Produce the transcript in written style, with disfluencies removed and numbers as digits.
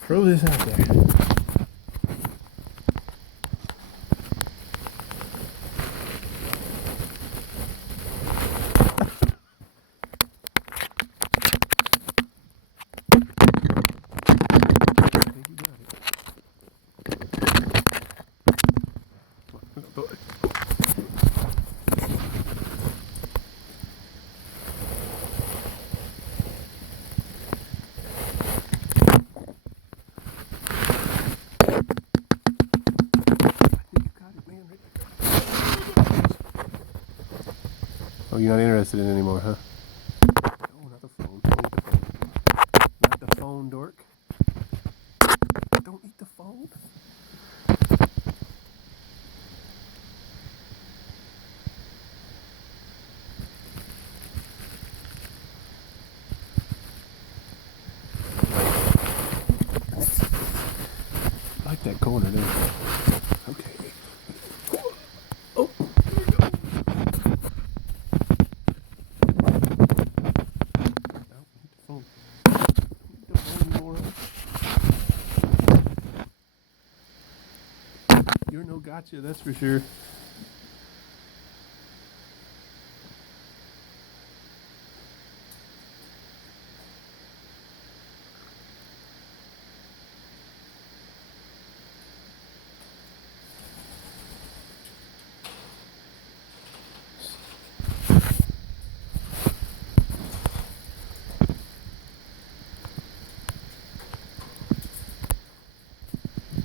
Throw this out there. Oh, you're not interested in it anymore, huh? Oh, not the phone. Don't eat the phone. Not the phone, dork. Don't eat the phone. I like that corner, don't you? Okay. Oh, here we go. Don't eat the phone. Don't eat the phone, you moron. You're no gotcha, that's for sure.